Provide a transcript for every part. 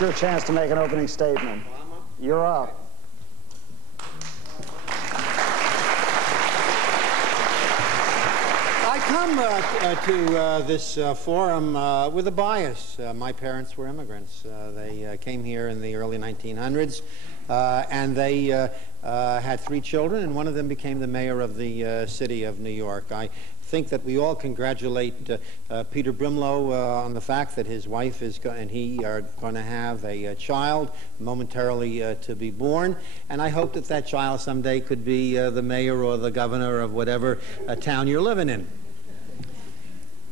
it's your chance to make an opening statement. You're up. I come to this forum with a bias. My parents were immigrants. They came here in the early 1900s, and they had 3 children, and one of them became the mayor of the city of New York. I think that we all congratulate Peter Brimlow on the fact that his wife and he are going to have a child momentarily to be born, and I hope that that child someday could be the mayor or the governor of whatever town you're living in.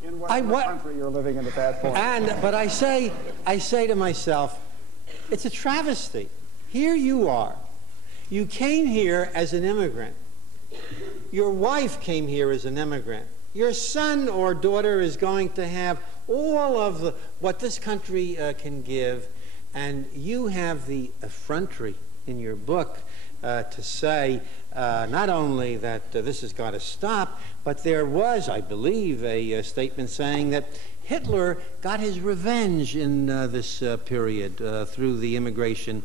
In what country you're living in at that point. But I say to myself, it's a travesty. Here you are. You came here as an immigrant. Your wife came here as an immigrant. Your son or daughter is going to have all of what this country can give, and you have the effrontery in your book to say not only that this has got to stop, but there was, I believe, a statement saying that Hitler got his revenge in this period through the immigration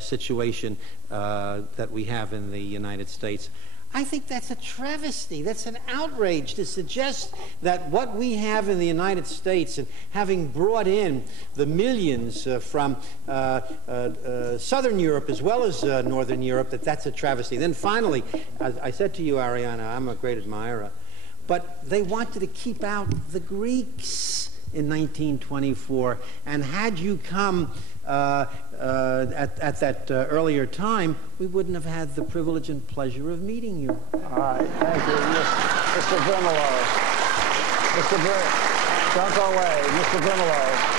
situation that we have in the United States. I think that's a travesty. That's an outrage to suggest that what we have in the United States, and having brought in the millions from Southern Europe as well as Northern Europe, that's a travesty. Then finally, as I said to you, Ariana, I'm a great admirer, but they wanted to keep out the Greeks in 1924, and had you come at that earlier time, we wouldn't have had the privilege and pleasure of meeting you. All right, thank you, Mr. Brimelow. Don't go away, Mr. Brimelow.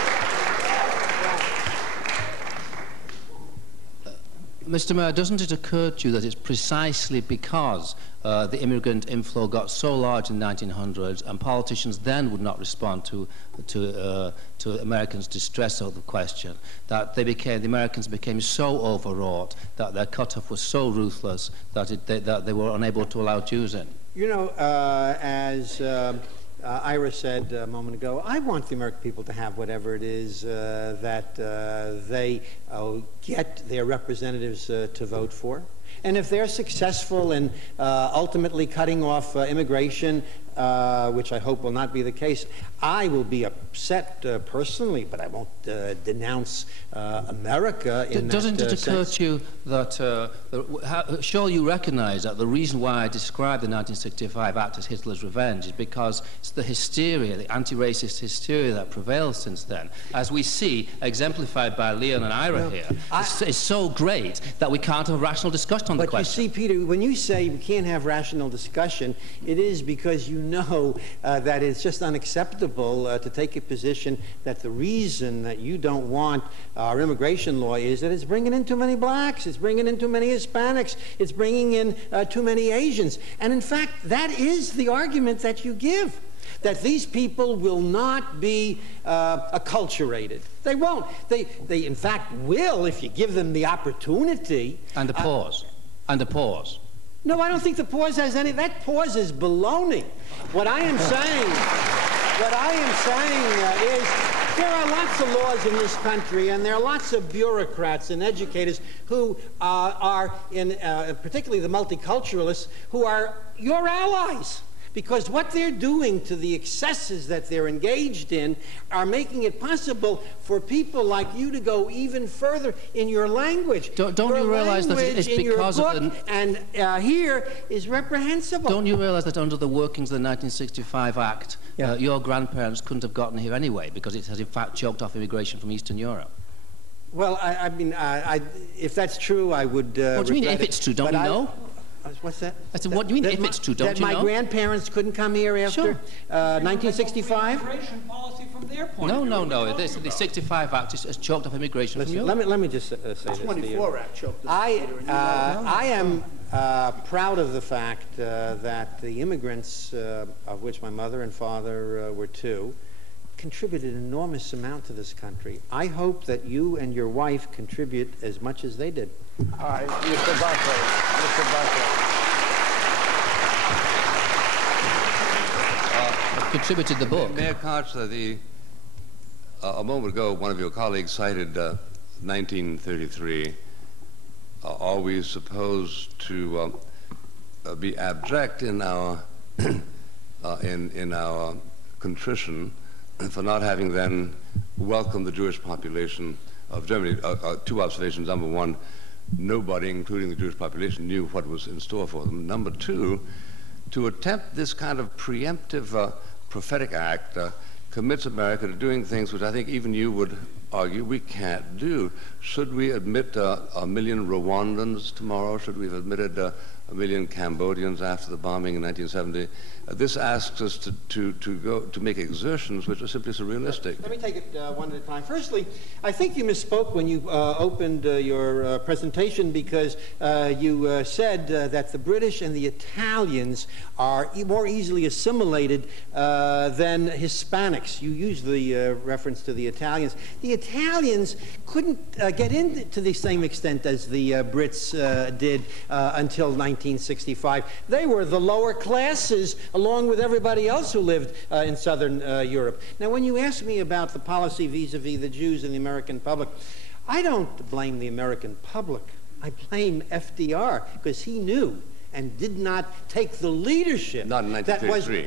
Mr. Mayor, doesn't it occur to you that it's precisely because the immigrant inflow got so large in the 1900s, and politicians then would not respond to Americans' distress over the question, that the Americans became so overwrought that their cutoff was so ruthless that they were unable to allow Jews in? You know, as Ira said a moment ago, I want the American people to have whatever it is that they get their representatives to vote for. And if they're successful in ultimately cutting off immigration, which I hope will not be the case, I will be upset personally, but I won't denounce America in that Doesn't it occur sense. to you that, surely you recognize that the reason why I described the 1965 act as Hitler's revenge is because it's the hysteria, the anti-racist hysteria that prevails since then, as we see exemplified by Leon and Ira here. It's so great that we can't have a rational discussion on the question. But you see, Peter, when you say we can't have rational discussion, it is because you know that it's just unacceptable to take a position that the reason that you don't want our immigration law is that it's bringing in too many blacks, it's bringing in too many Hispanics, it's bringing in too many Asians. And in fact, that is the argument that you give, that these people will not be acculturated. They won't. They in fact will if you give them the opportunity. And a pause. And a pause. No, I don't think the pause has any. That pause is baloney. What I am saying is there are lots of laws in this country, and there are lots of bureaucrats and educators who are in, particularly the multiculturalists, who are your allies. Because what they're doing to the excesses that they're engaged in are making it possible for people like you to go even further in your language. Don't you realize that it's because of the... And here is reprehensible. Don't you realize that under the workings of the 1965 Act, your grandparents couldn't have gotten here anyway because it has in fact choked off immigration from Eastern Europe? Well, I mean, if that's true, I would What do you mean, if it's true? Don't you know? What's that? I said, what do you mean if it's true? Don't you know? That my grandparents couldn't come here after 1965? Immigration policy from their point No, of view. no, no. The 65 Act has choked off immigration from Europe. Let me just say this to you. 24 Act choked us. I am proud of the fact that the immigrants, of which my mother and father were two, contributed an enormous amount to this country. I hope that you and your wife contribute as much as they did. All right, Mr. Buckley. Mr. Buckley. Contributed the book. Mayor Koch, a moment ago, one of your colleagues cited 1933, are we supposed to be abject in our in our contrition for not having then welcomed the Jewish population of Germany? Two observations. Number one, nobody, including the Jewish population, knew what was in store for them. Number two, to attempt this kind of preemptive prophetic act commits America to doing things which I think even you would argue we can't do. Should we admit a million Rwandans tomorrow? Should we have admitted a million Cambodians after the bombing in 1970? This asks us to make exertions which are simply surrealistic. Let me take it one at a time. Firstly, I think you misspoke when you opened your presentation, because you said that the British and the Italians are more easily assimilated than Hispanics. You used the reference to the Italians. The Italians couldn't get in to the same extent as the Brits did until 1965. They were the lower classes along with everybody else who lived in southern Europe. Now, when you ask me about the policy vis-a-vis the Jews and the American public, I don't blame the American public. I blame FDR, because he knew and did not take the leadership. Not in 1933.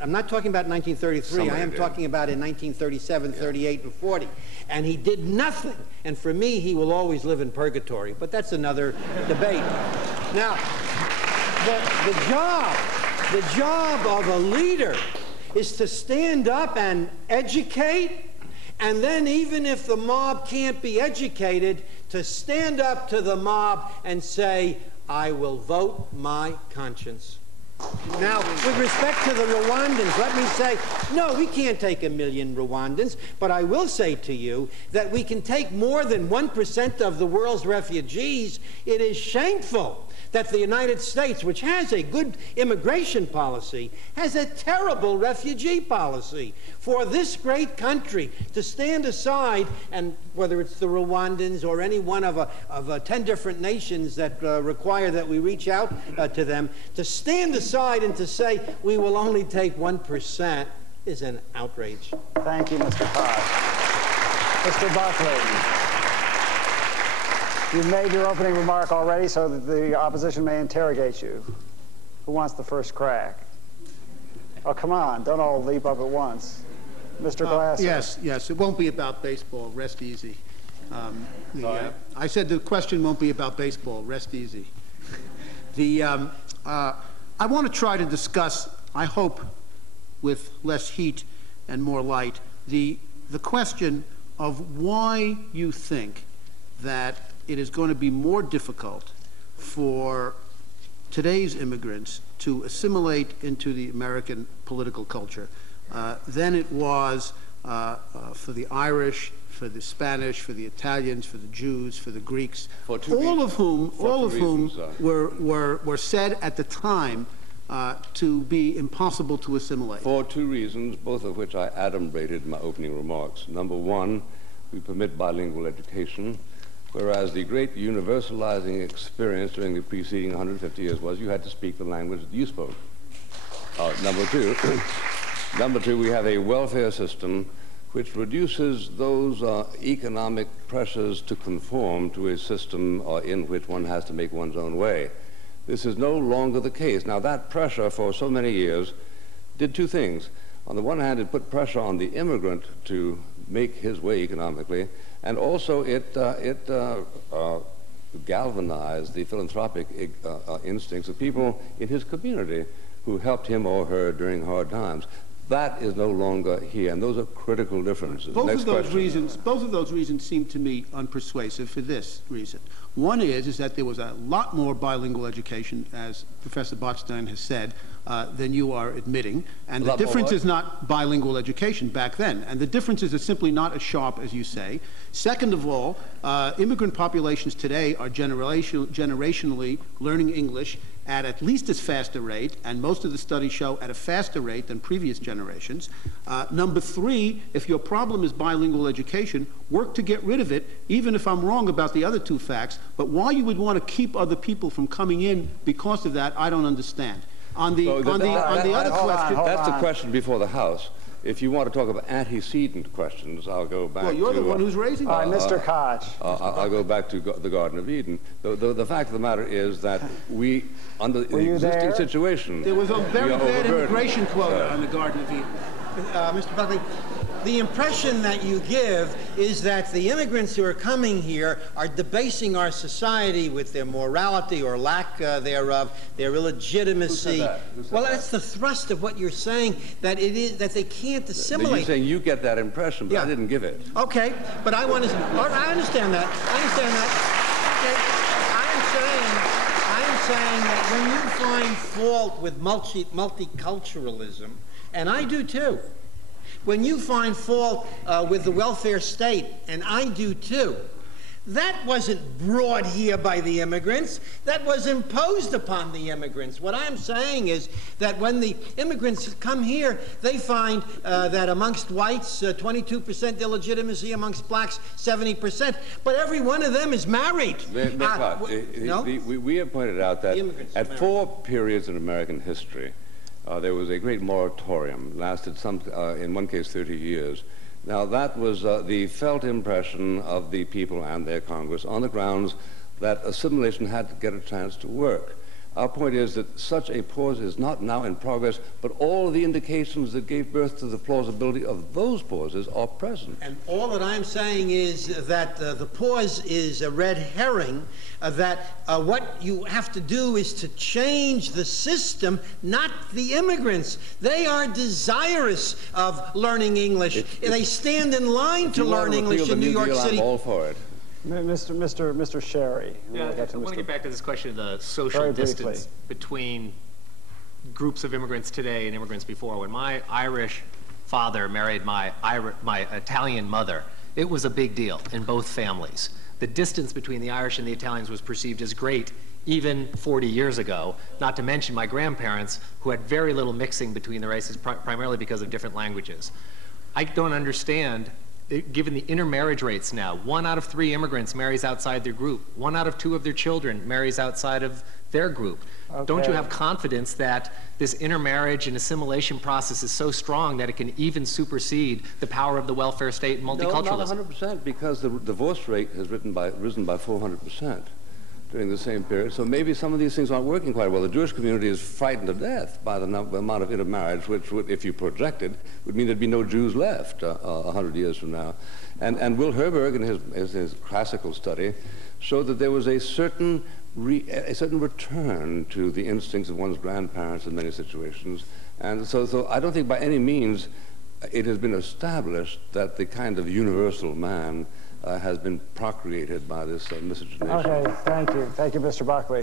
I'm not talking about 1933. I am talking about in 1937, 38, and 40. And he did nothing. And for me, he will always live in purgatory. But that's another debate. Now, the job of a leader is to stand up and educate, and then even if the mob can't be educated, to stand up to the mob and say, I will vote my conscience. Now, with respect to the Rwandans, let me say, no, we can't take 1 million Rwandans, but I will say to you that we can take more than 1% of the world's refugees. It is shameful that the United States, which has a good immigration policy, has a terrible refugee policy. For this great country to stand aside, and whether it's the Rwandans or any one of 10 different nations that require that we reach out to them, to stand aside and to say we will only take 1% is an outrage. Thank you, Mr. Paz. Mr. Buckley. You've made your opening remark already, so that the opposition may interrogate you. Who wants the first crack? Oh, come on, don't all leap up at once. Mr. Glasser. Yes, it won't be about baseball. Rest easy. I said the question won't be about baseball. Rest easy. I want to try to discuss, I hope with less heat and more light, the question of why you think that it is going to be more difficult for today's immigrants to assimilate into the American political culture than it was for the Irish, for the Spanish, for the Italians, for the Jews, for the Greeks, all of whom were said at the time to be impossible to assimilate. For two reasons, both of which I adumbrated in my opening remarks. Number one, we permit bilingual education, whereas the great universalizing experience during the preceding 150 years was you had to speak the language that you spoke. Number two, we have a welfare system which reduces those economic pressures to conform to a system in which one has to make one's own way. This is no longer the case. Now, that pressure for so many years did two things. On the one hand, it put pressure on the immigrant to make his way economically, and also it galvanized the philanthropic instincts of people in his community who helped him or her during hard times. That is no longer here, and those are critical differences. Both of those reasons seem to me unpersuasive for this reason. One is that there was a lot more bilingual education, as Professor Botstein has said, than you are admitting, and the difference is not bilingual education back then, and the differences are simply not as sharp as you say. Second of all, immigrant populations today are generationally learning English at least as fast a rate, and most of the studies show at a faster rate than previous generations. Number three, if your problem is bilingual education, work to get rid of it, even if I'm wrong about the other two facts. But why you would want to keep other people from coming in because of that, I don't understand. On the other question, that's the question before the House. if you want to talk about antecedent questions, I'll go back to... Well, you're the one who's raising them. All right, Mr. Koch. I'll go back to the Garden of Eden. The fact of the matter is that we, under the existing situation... There was a very bad immigration quota Sir. on the Garden of Eden. Mr. Buckley, the impression that you give is that the immigrants who are coming here are debasing our society with their morality or lack thereof, their illegitimacy. Who said that? Who said Well, that? that's the thrust of what you're saying, that it is that they can't assimilate. You're saying you get that impression, but Yeah. I didn't give it. Okay, but I want to. I understand that. I understand that. Okay, I am saying that when you find fault with multiculturalism, and I do too. When you find fault with the welfare state, and I do too, that wasn't brought here by the immigrants. That was imposed upon the immigrants. What I'm saying is that when the immigrants come here, they find that amongst whites, 22% illegitimacy, amongst blacks, 70%. But every one of them is married. No? We have pointed out that at 4 periods in American history, there was a great moratorium, lasted in one case 30 years. Now that was the felt impression of the people and their Congress on the grounds that assimilation had to get a chance to work. Our point is that such a pause is not now in progress, but all of the indications that gave birth to the plausibility of those pauses are present. And all that I'm saying is that the pause is a red herring, that what you have to do is to change the system, not the immigrants. They are desirous of learning English. They stand in line to learn English in New York City. I'm all for it. Mr. Sherry. Yeah, I want to get back to this question of the social distance between groups of immigrants today and immigrants before. When my Irish father married my Italian mother, it was a big deal in both families. The distance between the Irish and the Italians was perceived as great even 40 years ago, not to mention my grandparents, who had very little mixing between the races, primarily because of different languages. I don't understand, given the intermarriage rates now, 1 out of 3 immigrants marries outside their group. 1 out of 2 of their children marries outside of their group. Okay. Don't you have confidence that this intermarriage and assimilation process is so strong that it can even supersede the power of the welfare state and multiculturalism? No, not 100%, because the divorce rate has risen by 400% during the same period. So maybe some of these things aren't working quite well. The Jewish community is frightened to death by the amount of intermarriage, which would, if you projected, would mean there'd be no Jews left 100 years from now. And Will Herberg, in his classical study, showed that there was a certain return to the instincts of one's grandparents in many situations. And so I don't think by any means it has been established that the kind of universal man has been procreated by this miscegenation. Okay, thank you. Thank you, Mr. Buckley.